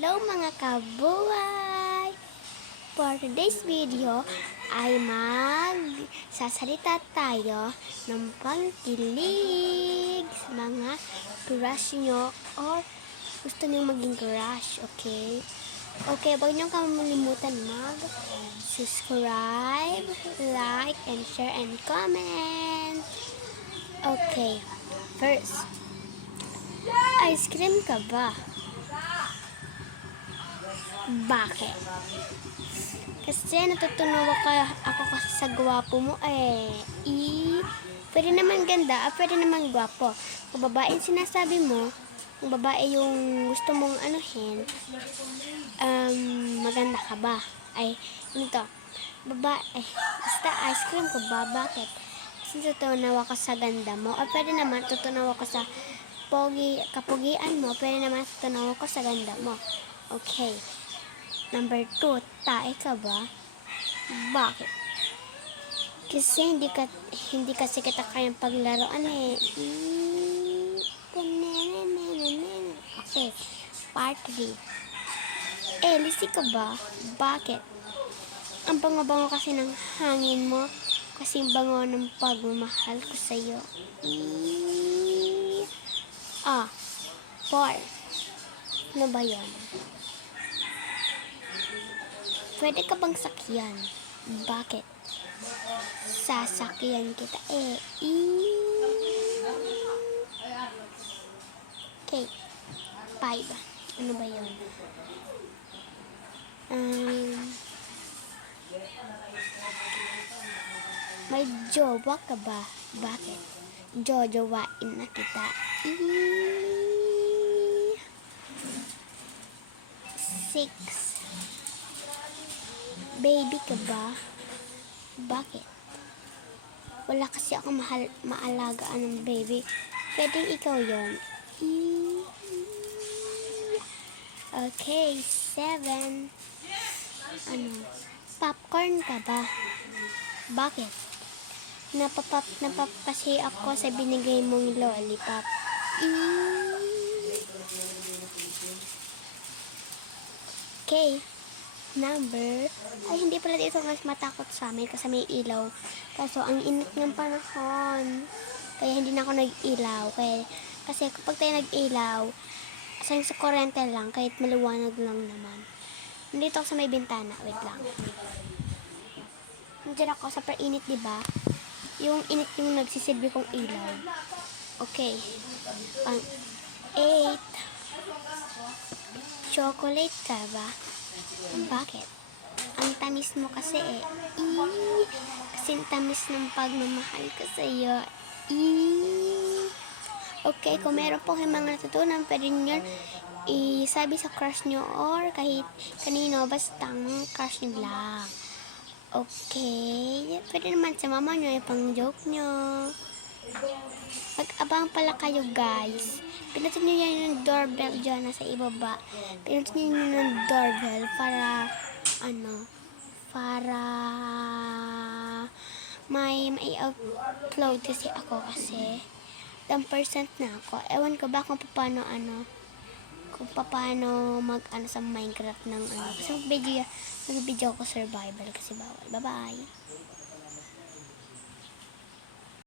Hello mga kabuhay! For today's video ay magsasalita tayo ng pagkilig sa mga crush nyo or gusto nyo maging crush, okay? Okay, huwag nyo kamalimutan mag-subscribe, like, and share, and comment. Okay, first, ice cream ka ba? Bakit? Kasi natutunaw ako kasi sa gwapo mo pwede naman ganda, pwede naman gwapo. Kung babae sinasabi mo, kung babae yung gusto mong anuhin, maganda ka ba? Ganito, babae, basta ice cream ka ba? Bakit? Kasi natutunaw ako sa ganda mo, o pwede naman tutunaw ako sa kapugian mo, pwede naman tutunaw ako sa ganda mo. Okay. Number 2, tae ka ba? Bakit? Kasi hindi kasi kita kayang paglaruan Okay, part 3. Lisi ka ba? Bakit? Ang bango-bango kasi ng hangin mo, kasi bango ng pagmamahal ko sa'yo. 4. Ano ba yun? Pwede ka bang sakyan? Bakit? Sasakyan kita Okay. 5. Ano ba yun? May jowa ka ba? Bakit? Jojowain na kita. 6. Baby ka ba? Bakit? Wala kasi ako maalagaan ng baby. Pwedeng ikaw yon. Okay, 7. Popcorn ka ba? Bakit? Napapap kasi ako sa binigay mong lollipop. Okay. Hindi pala dito mas matakot sa amin kasi may ilaw. Kaso ang init ng panahon, kaya hindi na ako nag-ilaw. Kasi kapag tayo nag-ilaw, sa kurente lang, kahit maliwanag lang naman. Nandito ako sa may bintana. Wait lang. Nandiyan ako sa per-init, diba? Yung init yung nagsisilbi kong ilaw. Okay. 8. Chocolate ka ba? Bakit? Ang tamis mo kasi Kasing tamis ng pagmamahal ko sa'yo. Okay, kung meron po kayong mga natutunan, pwede nyo isabi sa crush nyo or kahit kanino, basta crush nyo lang. Okay, pwede naman sa mama nyo, ipang joke nyo. Mag-abang pala kayo, guys. Pinutin nyo yan yung doorbell dyan nasa ibaba. Pinutin nyo yung doorbell para may upload kasi ako kasi 10% na ako. Ewan ko ba kung paano sa Minecraft ng kasi mag-video ako survival kasi bawal. Bye-bye.